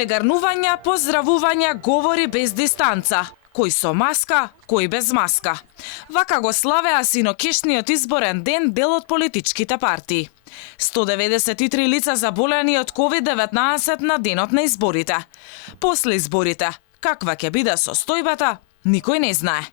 Прегарнувања, поздравувања, говори без дистанца. Кој со маска, кој без маска. Вака го славеа синокишниот изборен ден дел од политичките партии. 193 лица заболени од COVID-19 на денот на изборите. После изборите, каква ќе биде состојбата, никој не знае.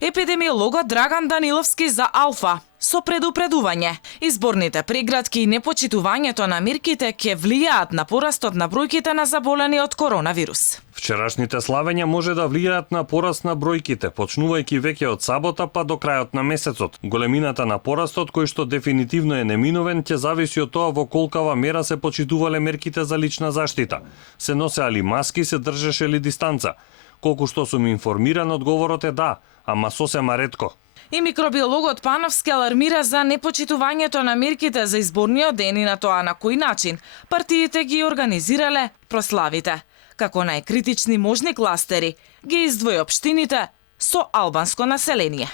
Епидемиологот Драган Даниловски за Алфа со предупредување. Изборните прегратки и непочитувањето на мерките ќе влијаат на порастот на бројките на заболени од коронавирус. Вчерашните славења може да влијаат на пораст на бројките, почнувајќи веќе од сабота па до крајот на месецот. Големината на порастот, кој што дефинитивно е неминовен, ќе зависи од тоа во колкава мера се почитувале мерките за лична заштита. Се носеа ли маски, се држеше ли дистанца? Колку што сум информиран, одговорот е да, ама сосема ретко. И микробиологот Пановски алармира за непочитувањето на мерките за изборниот ден и на тоа на кој начин партиите ги организирале прославите. Како најкритични можни кластери ги издвои општините со албанско население.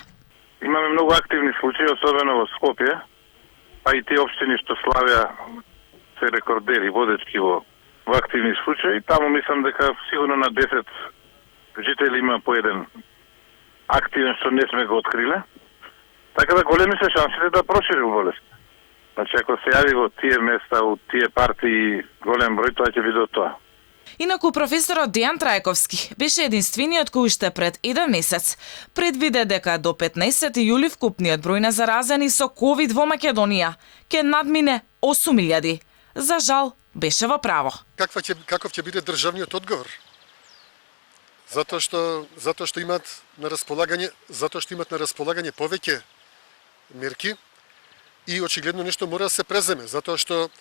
Имаме многу активни случаи, особено во Скопје, а и тие општини што славеа се рекордери водечки во активни случаи. Таму мислам дека сигурно на 10 жители има по еден активен што не сме го откриле. Така да големи се шансите да прошири болест. Значи ако се јави во тие места, во тие партии голем број, тоа ќе биде од тоа. Инаку професорот Дејан Трајковски беше единствениот кој уште пред еден месец предвиде дека до 15 јули вкупниот број на заразени со ковид во Македонија ќе надмине 8.000. За жал, беше во право. Каков ќе биде државниот одговор? Затоа што имаат на располагање повеќе мерки и очигледно нешто мора да се преземе, затоа што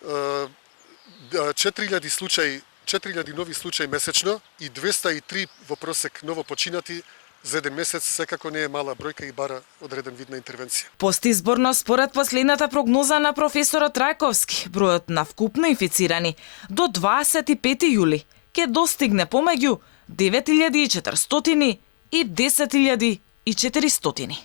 4.000 нови случаи месечно и 203 во просек ново починати за еден месец секако не е мала бројка и бара одреден вид на интервенција. Постизборно, според последната прогноза на професорот Трајковски, бројот на вкупно инфицирани до 25 јули ќе достигне помеѓу 9.400 и 10.400.